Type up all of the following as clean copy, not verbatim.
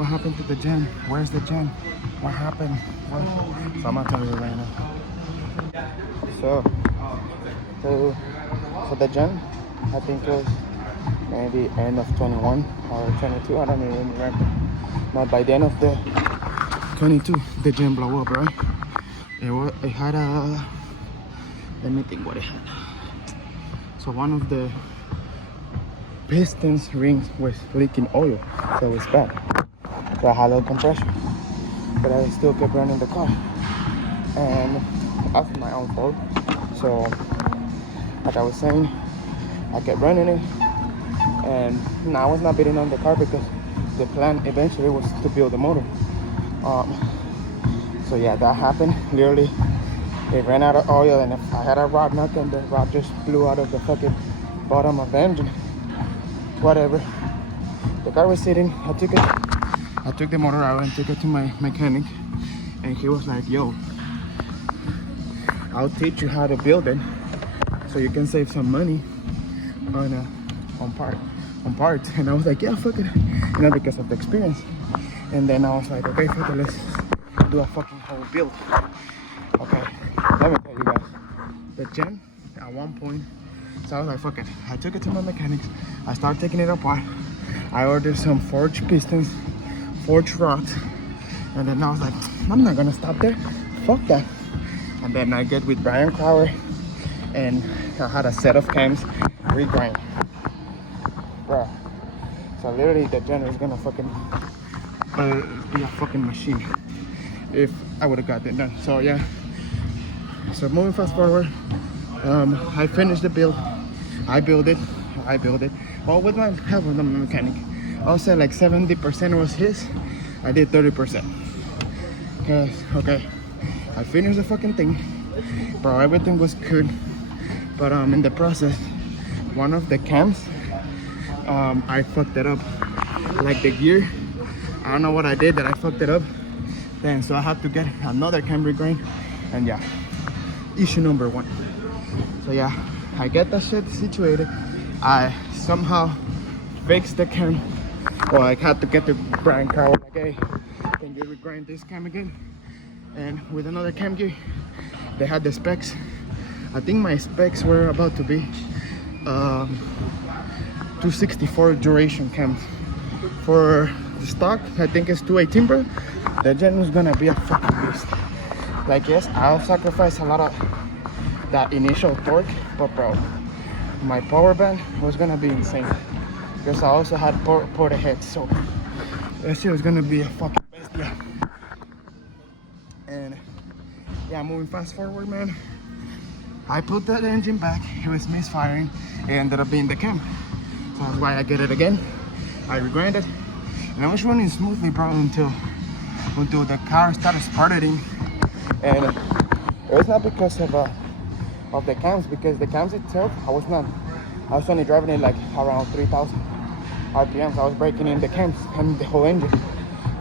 What happened to the gen? Where's the gen? What happened? What? So I'm gonna tell you right now. So the gen, I think it was maybe end of 21 or 22. I don't even remember. But by the end of the 22, the gen blew up, right? It had a. Let me think what it had. So one of the pistons rings was leaking oil, so it's bad. So I had low compression, but I still kept running the car, and that's my own fault. So like I was saying, I kept running it, and I was not beating on the car because the plan eventually was to build the motor. So yeah, that happened. Literally, it ran out of oil, and if I had a rod nut, and the rod just blew out of the fucking bottom of the engine. Whatever. The car was sitting. I took the motor out and took it to my mechanic, and he was like, "Yo, I'll teach you how to build it, so you can save some money on parts." And I was like, "Yeah, fuck it," because of the experience. And then I was like, "Okay, fuck it, let's do a fucking whole build." Okay, let me tell you guys, the gen at one point. So I was like, "Fuck it." I took it to my mechanics. I started taking it apart. I ordered some forged pistons, forged rods, and then I was like, "I'm not gonna stop there. Fuck that." And then I get with Brian Crowder, and I had a set of cams regrind, bro. So literally, the gen is gonna fucking be a fucking machine if I would have got that done. So yeah. So moving fast forward, I finished the build. I build it. Well, with my help with the mechanic. I'll say like 70% was his. I did 30%. Cause okay, I finished the fucking thing, bro. Everything was good, but in the process, one of the cams, I fucked it up. Like the gear, I don't know what I did that I fucked it up. Then so I had to get another cam regrind, and yeah, issue number one. So yeah, I get that shit situated. I somehow fixed the cam. Well, I had to get the Brian Crowder like, "Hey, can you regrind this cam again?" And with another cam gear, they had the specs. I think my specs were about to be 264 duration cams. For the stock, I think it's 218, bro. The gen was gonna be a fucking beast. Like, yes, I'll sacrifice a lot of that initial torque, but bro, my power band was gonna be insane. Because I also had port ahead, so that shit was gonna be a fucking bestia. And yeah, moving fast forward, man, I put that engine back. It was misfiring. It ended up being the cam, so that's why I get it again. I regrind it, and I was running smoothly, bro, until the car started sputtering. And it was not because of the cams, because the cams itself, I was only driving it like around 3,000 RPMs. I was breaking in the cams and the whole engine,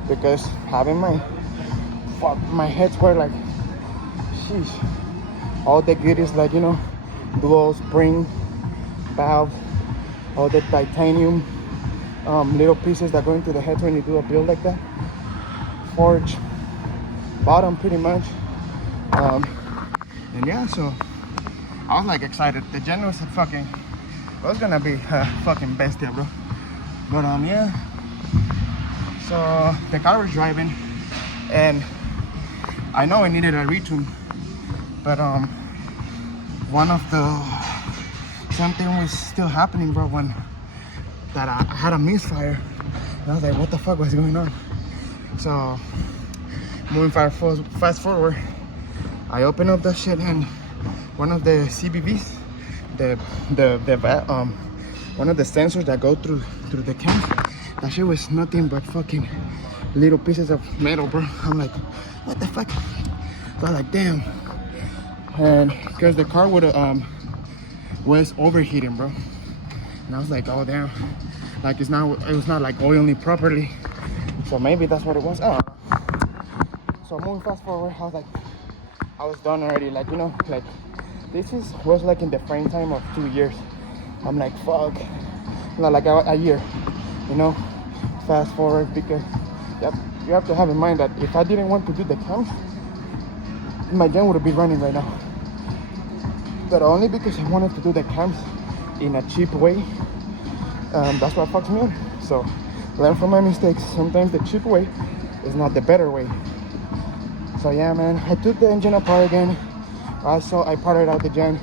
because having my heads were like, sheesh. All the goodies, like, dual spring valve, all the titanium little pieces that go into the heads when you do a build like that, forged bottom pretty much. And yeah, so I was like excited. The gen was gonna be fucking bestia, bro. But yeah, so the car was driving, and I know I needed a retune, but something was still happening, bro, when that I had a misfire, and I was like, what the fuck was going on? So moving fast forward, I open up that shit, and one of the CBVs, one of the sensors that go through the cam, that shit was nothing but fucking little pieces of metal, bro. I'm like, what the fuck? So I was like, damn. And because the car was overheating, bro. And I was like, oh damn. Like it was not like oiling properly. So maybe that's what it was. I don't know. So moving fast forward, I was like, I was done already. Like, like this was like in the frame time of 2 years. I'm like, fuck. Not like a year, Fast forward, because Yep, you have to have in mind that if I didn't want to do the cams, my gen would be running right now. But only because I wanted to do the cams in a cheap way. That's what fucks me up. So learn from my mistakes. Sometimes the cheap way is not the better way. So yeah, man, I took the engine apart again. I parted out the gen.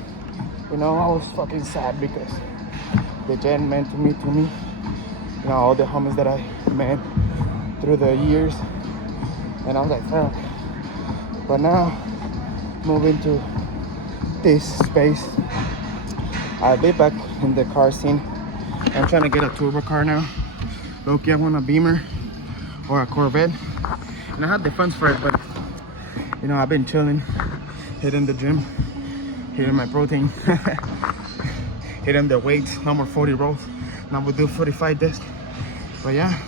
You know, I was fucking sad because the gen meant to me. You know, all the homies that I met through the years. And I was like, fuck. But now, moving to this space, I'll be back in the car scene. I'm trying to get a turbo car now. Low-key, I want a Beamer or a Corvette. And I had the funds for it, but you know, I've been chilling, hitting the gym, hitting my protein, hitting the weights. No more 40 rolls. Now we'll do 45 disc. But yeah.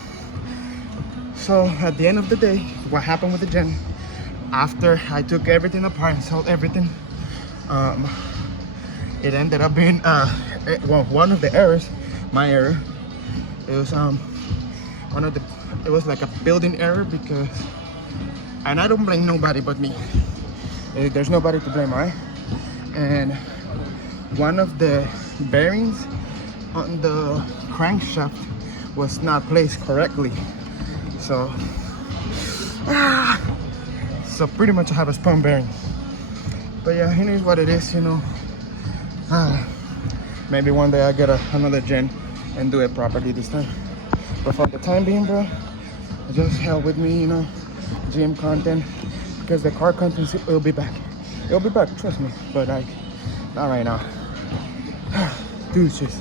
So at the end of the day, what happened with the gen, after I took everything apart and sold everything, it ended up being well, one of the errors, my error, it was it was like a building error, because, and I don't blame nobody but me. There's nobody to blame, right? And one of the bearings on the crankshaft was not placed correctly. So pretty much I have a spun bearing. But yeah, it is what it is, you know. Maybe one day I'll get another gen and do it properly this time. But for the time being, bro, just hell with me, you know, gym content, because the car content will be back. It'll be back, trust me. But like, not right now. Dude, just